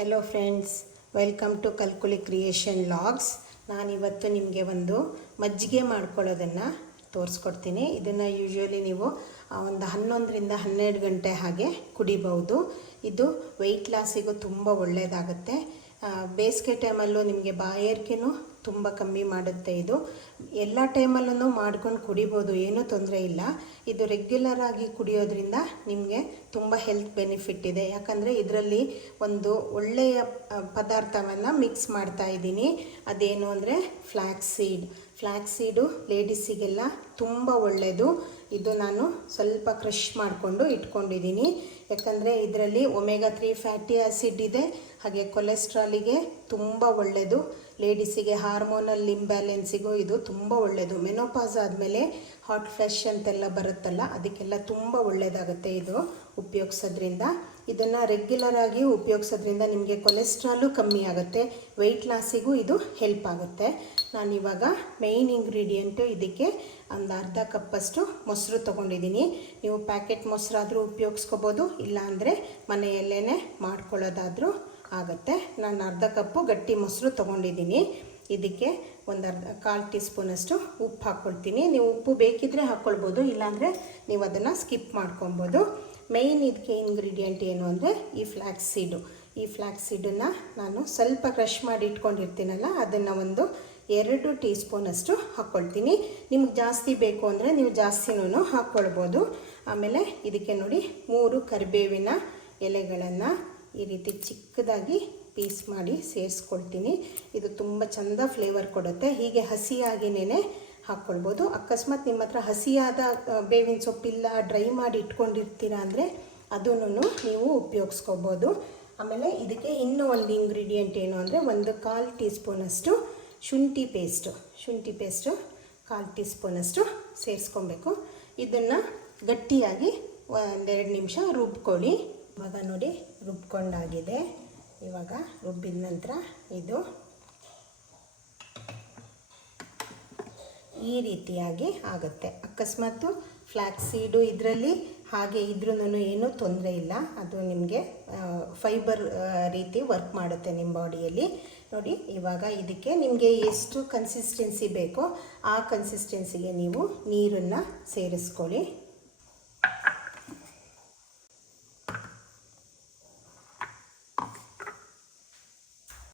Hello friends, welcome to Kalkuli creation logs. ನಾನಿವತ್ತು ನಿಮಗೆ ಒಂದು ಮಜ್ಜಿಗೆ ಮಾಡ್ಕೊಳ್ಳೋದನ್ನು ತೋರಿಸ್ಕೊಡ್ತೀನಿ. ಇದನ್ನು ಯೂಶ್ವಲಿ ನೀವು ಒಂದು 11ರಿಂದ 12 ಗಂಟೆ ಹಾಗೆ ಕುಡಿಬಹುದು. ಇದು ವೆಯ್ಟ್ ಲಾಸಿಗೂ ತುಂಬ ಒಳ್ಳೆಯದಾಗುತ್ತೆ. ಬೇಸಿಗೆ ಟೈಮಲ್ಲೂ ನಿಮಗೆ ಬಾಯಾರಿಕೆನೂ ತುಂಬ ಕಮ್ಮಿ ಮಾಡುತ್ತೆ. ಇದು ಎಲ್ಲ ಟೈಮಲ್ಲೂ ಮಾಡ್ಕೊಂಡು ಕುಡಿಬೋದು, ಏನೂ ತೊಂದರೆ ಇಲ್ಲ. ಇದು ರೆಗ್ಯುಲರ್ ಆಗಿ ಕುಡಿಯೋದ್ರಿಂದ ನಿಮಗೆ ತುಂಬ ಹೆಲ್ತ್ ಬೆನಿಫಿಟ್ ಇದೆ. ಯಾಕಂದರೆ ಇದರಲ್ಲಿ ಒಂದು ಒಳ್ಳೆಯ ಪದಾರ್ಥವನ್ನು ಮಿಕ್ಸ್ ಮಾಡ್ತಾ ಇದ್ದೀನಿ. ಅದೇನು ಅಂದರೆ ಫ್ಲ್ಯಾಕ್ಸ್ ಸೀಡು ಲೇಡೀಸಿಗೆಲ್ಲ ತುಂಬ ಒಳ್ಳೆಯದು. ಇದು ನಾನು ಸ್ವಲ್ಪ ಕ್ರಷ್ ಮಾಡಿಕೊಂಡು ಇಟ್ಕೊಂಡಿದ್ದೀನಿ. ಯಾಕಂದರೆ ಇದರಲ್ಲಿ ಒಮೆಗಾ 3 ಫ್ಯಾಟಿ ಆ್ಯಸಿಡ್ ಇದೆ, ಹಾಗೆ ಕೊಲೆಸ್ಟ್ರಾಲಿಗೆ ತುಂಬ ಒಳ್ಳೆಯದು. ಲೇಡೀಸಿಗೆ ಹಾರ್ಮೋನಲ್ ಇಂಬ್ಯಾಲೆನ್ಸಿಗೂ ಇದು ತುಂಬ ಒಳ್ಳೆಯದು. ಮೆನೋಪಾಸ್ ಆದಮೇಲೆ ಹಾಟ್ ಫ್ಲಶ್ ಅಂತೆಲ್ಲ ಬರುತ್ತಲ್ಲ, ಅದಕ್ಕೆಲ್ಲ ತುಂಬ ಒಳ್ಳೆಯದಾಗುತ್ತೆ ಇದು ಉಪಯೋಗಿಸೋದ್ರಿಂದ. ಇದನ್ನು ರೆಗ್ಯುಲರ್ ಆಗಿ ಉಪಯೋಗಿಸೋದ್ರಿಂದ ನಿಮಗೆ ಕೊಲೆಸ್ಟ್ರಾಲು ಕಮ್ಮಿ ಆಗುತ್ತೆ, ವೆಯ್ಟ್ ಲಾಸಿಗೂ ಇದು ಹೆಲ್ಪ್ ಆಗುತ್ತೆ. ನಾನಿವಾಗ ಮೇಯ್ನ್ ಇಂಗ್ರೀಡಿಯೆಂಟು ಇದಕ್ಕೆ ಒಂದು ಅರ್ಧ ಕಪ್ಪಷ್ಟು ಮೊಸರು ತೊಗೊಂಡಿದ್ದೀನಿ. ನೀವು ಪ್ಯಾಕೆಟ್ ಮೊಸರಾದರೂ ಉಪಯೋಗಿಸ್ಕೋಬೋದು, ಇಲ್ಲಾಂದರೆ ಮನೆಯಲ್ಲೇ ಮಾಡ್ಕೊಳ್ಳೋದಾದರೂ ಆಗುತ್ತೆ. ನಾನು ಅರ್ಧ ಕಪ್ಪು ಗಟ್ಟಿ ಮೊಸರು ತೊಗೊಂಡಿದ್ದೀನಿ. ಇದಕ್ಕೆ ಒಂದು ಕಾಲು ಟೀ ಸ್ಪೂನಷ್ಟು ಉಪ್ಪು ಹಾಕ್ಕೊಳ್ತೀನಿ. ನೀವು ಉಪ್ಪು ಬೇಕಿದ್ದರೆ ಹಾಕ್ಕೊಳ್ಬೋದು, ಇಲ್ಲಾಂದರೆ ನೀವು ಅದನ್ನು ಸ್ಕಿಪ್ ಮಾಡ್ಕೊಬೋದು. ಮೇಯ್ನ್ ಇದಕ್ಕೆ ಇಂಗ್ರೀಡಿಯೆಂಟ್ ಏನು ಅಂದರೆ ಈ ಫ್ಲ್ಯಾಕ್ಸ್ ಸೀಡನ್ನು ನಾನು ಸ್ವಲ್ಪ ಕ್ರಷ್ ಮಾಡಿ ಇಟ್ಕೊಂಡಿರ್ತೀನಲ್ಲ, ಅದನ್ನು ಒಂದು 2 ಟೀ ಸ್ಪೂನಷ್ಟು ಹಾಕ್ಕೊಳ್ತೀನಿ. ನಿಮ್ಗೆ ಜಾಸ್ತಿ ಬೇಕು ಅಂದರೆ ನೀವು ಜಾಸ್ತಿನೂ ಹಾಕ್ಕೊಳ್ಬೋದು. ಆಮೇಲೆ ಇದಕ್ಕೆ ನೋಡಿ 3 ಕರಿಬೇವಿನ ಎಲೆಗಳನ್ನು ಈ ರೀತಿ ಚಿಕ್ಕದಾಗಿ ಪೀಸ್ ಮಾಡಿ ಸೇರಿಸ್ಕೊಳ್ತೀನಿ. ಇದು ತುಂಬ ಚೆಂದ ಫ್ಲೇವರ್ ಕೊಡುತ್ತೆ. ಹೀಗೆ ಹಸಿಯಾಗಿನೇ ಹಾಕ್ಕೊಳ್ಬೋದು. ಅಕಸ್ಮಾತ್ ನಿಮ್ಮ ಹತ್ರ ಹಸಿಯಾದ ಬೇವಿನ ಸೊಪ್ಪಿಲ್ಲ, ಡ್ರೈ ಮಾಡಿ ಇಟ್ಕೊಂಡಿರ್ತೀರ ಅಂದರೆ ಅದನ್ನು ನೀವು ಉಪಯೋಗಿಸ್ಕೋಬೋದು. ಆಮೇಲೆ ಇದಕ್ಕೆ ಇನ್ನೂ ಒಂದು ಇಂಗ್ರೀಡಿಯೆಂಟ್ ಏನು ಅಂದರೆ ಒಂದು 1/4 ಟೀ ಸ್ಪೂನಷ್ಟು ಶುಂಠಿ ಪೇಸ್ಟು 1/4 ಟೀ ಸ್ಪೂನಷ್ಟು ಸೇರಿಸ್ಕೊಬೇಕು. ಇದನ್ನು ಗಟ್ಟಿಯಾಗಿ 1-2 ನಿಮಿಷ ರುಬ್ಕೊಳ್ಳಿ. ಇವಾಗ ನೋಡಿ ರುಬ್ಕೊಂಡಾಗಿದೆ. ಇವಾಗ ರುಬ್ಬಿದ ನಂತರ ಇದು ಈ ರೀತಿಯಾಗಿ ಆಗುತ್ತೆ. ಅಕಸ್ಮಾತು ಫ್ಲ್ಯಾಕ್ಸ್ ಸೀಡು ಇದರಲ್ಲಿ ಹಾಗೆ ಇದ್ರೂ ಏನೂ ತೊಂದರೆ ಇಲ್ಲ. ಅದು ನಿಮಗೆ ಫೈಬರ್ ರೀತಿ ವರ್ಕ್ ಮಾಡುತ್ತೆ ನಿಮ್ಮ ಬಾಡಿಯಲ್ಲಿ. ನೋಡಿ, ಇವಾಗ ಇದಕ್ಕೆ ನಿಮಗೆ ಎಷ್ಟು ಕನ್ಸಿಸ್ಟೆನ್ಸಿ ಬೇಕೋ ಆ ಕನ್ಸಿಸ್ಟೆನ್ಸಿಗೆ ನೀವು ನೀರನ್ನು ಸೇರಿಸ್ಕೊಳ್ಳಿ.